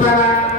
para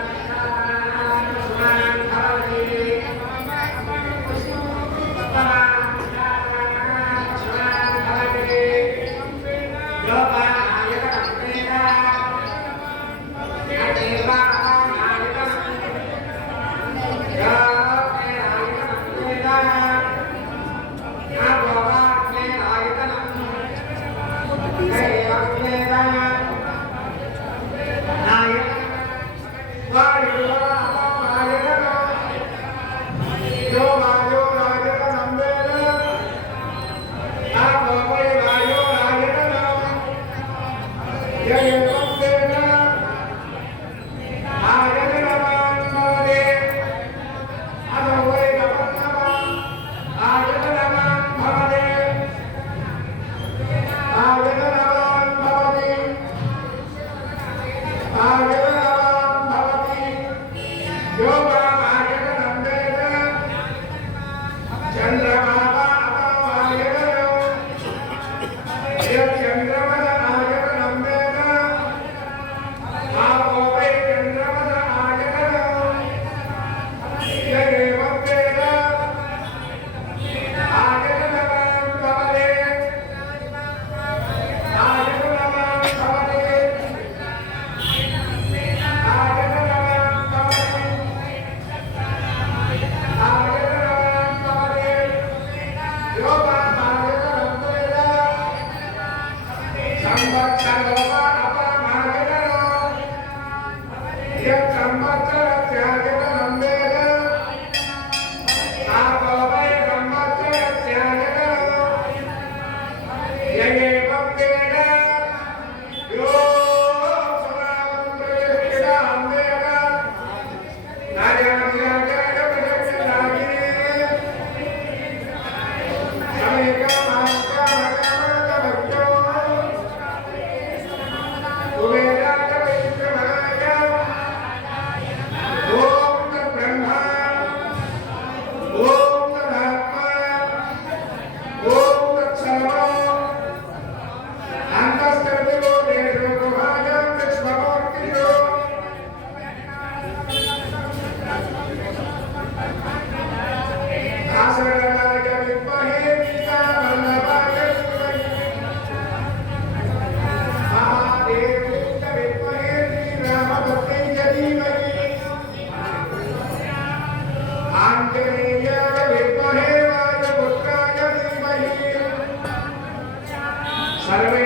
survey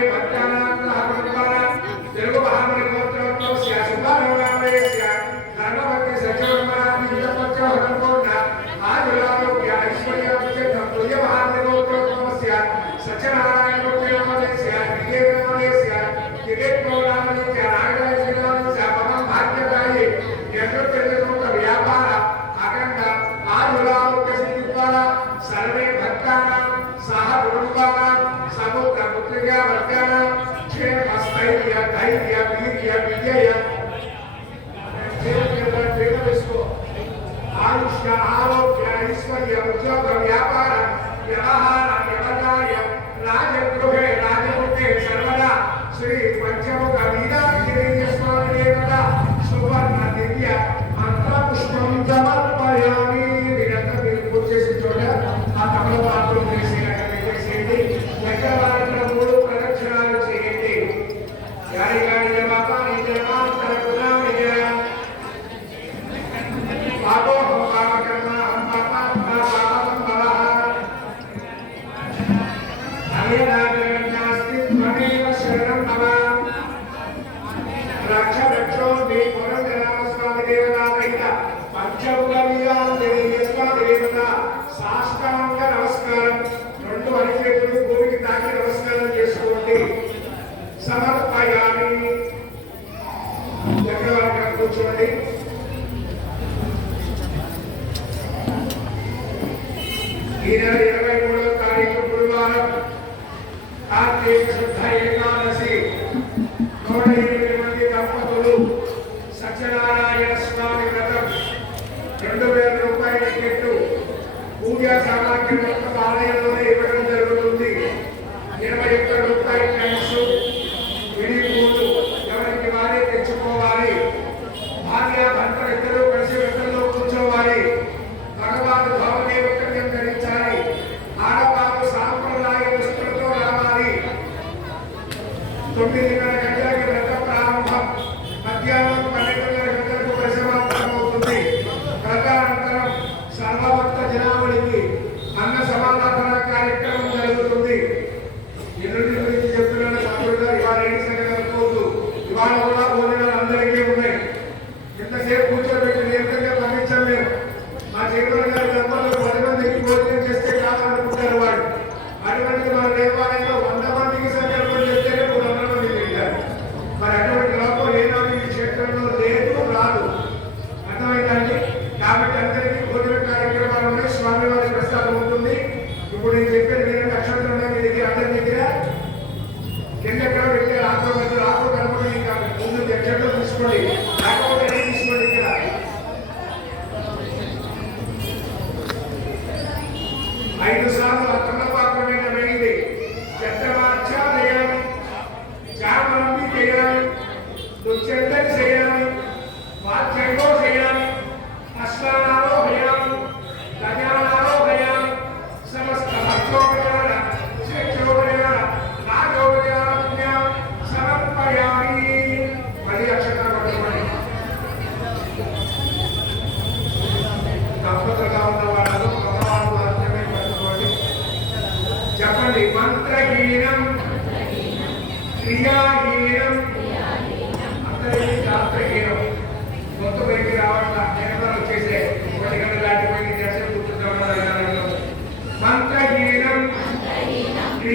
Telugu మహామణి గోత్రంలో శ్రీ సుబ్బారావు గారి ధర్మపతి సత్యవర్మ ఇంద్రపత్ర रुपया भत्त्यानं छेड असता या काही या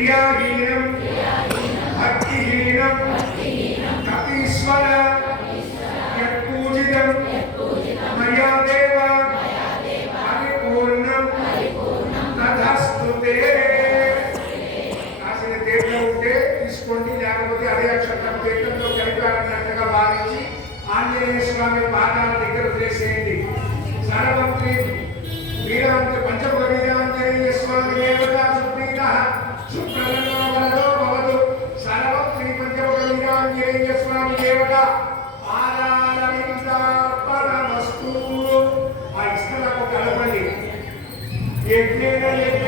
Yogi.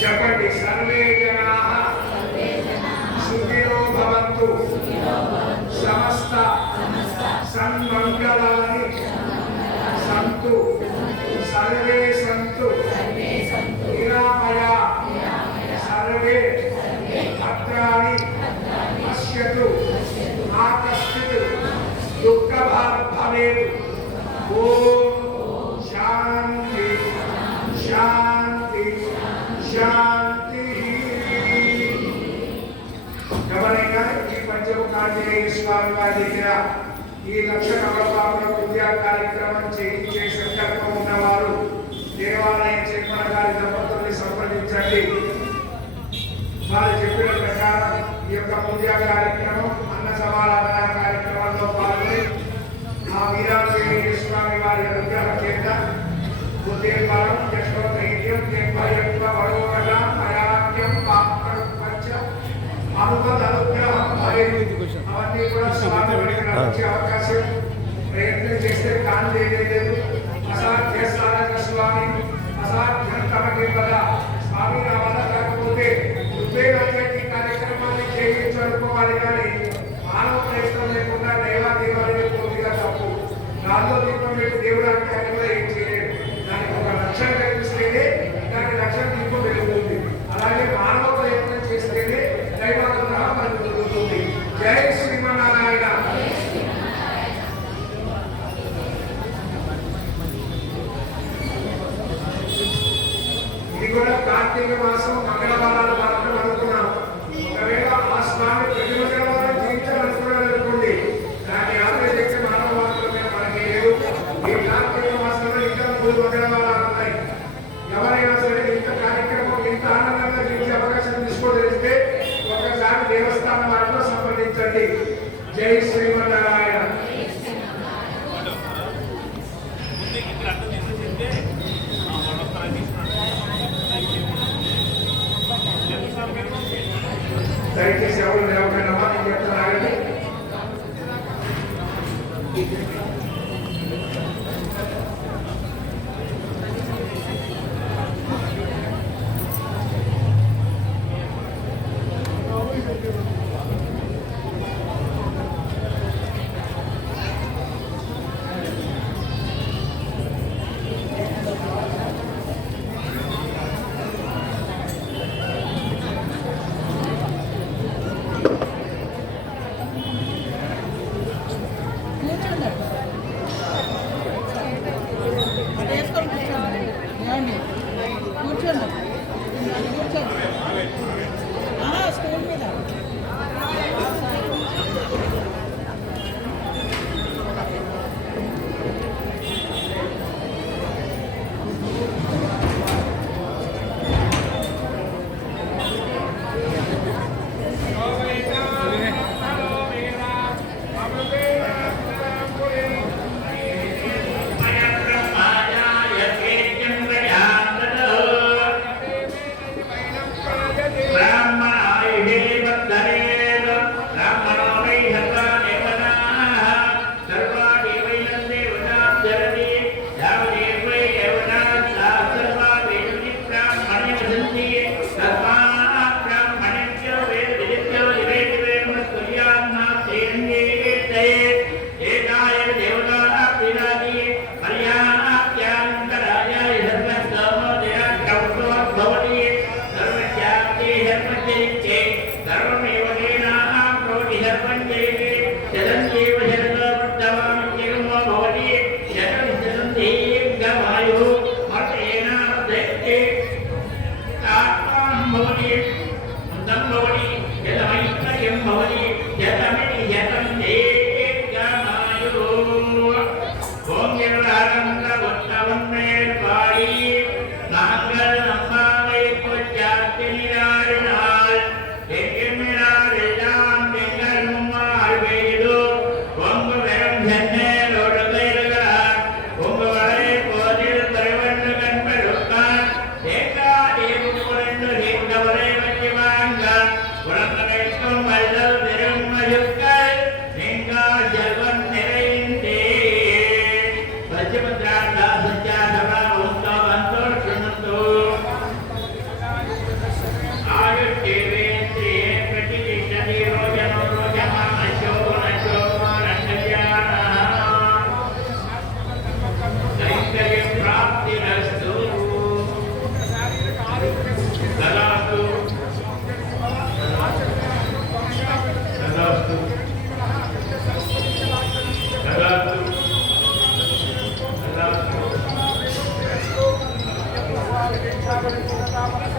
చెప్పండి సర్వే జనా సుఖినో భవంతు. సమస్త సన్మంగళాని సంతు. సర్వే సంతు భద్రాన్ని పశ్యతు నా కష్టితు దుఃఖ భారద్భవేతు ఓం శాంతి శాంతి శాంతి. ఎవరైనా ఈ పంచముఖాంజనేయ స్వామి వారి దగ్గర ఈ లక్ష నవరాత్రుల విద్యా కార్యక్రమం చేయించే సంకల్పం ఉన్నవారు దేవాలయం చేపల గారి దంపతుల్ని సంప్రదించండి. వారు చెప్పిన ప్రకారం ఈ యొక్క పూజా కార్యక్రమం అన్న సమారాధన కార్యక్రమాల్లో పాల్గొని ఆ వీరాంజనేయ స్వామి వారి అనుగ్రహం చేత ఉద్యోగం యశోధైర్యం నిర్భయత్వ వడోగట పరాక్యం పాపంచ అనుమత అనుగ్రహం అవన్నీ కూడా స్వామి వెనుక వచ్చే అవకాశం ప్రయత్నం చేస్తే కాని లేదు అసాధ్యం తమకి కదా. దాంతో దీపం పెట్టి దేవుడు అంటే జై శ్రీమన్నారాయణ Vamos.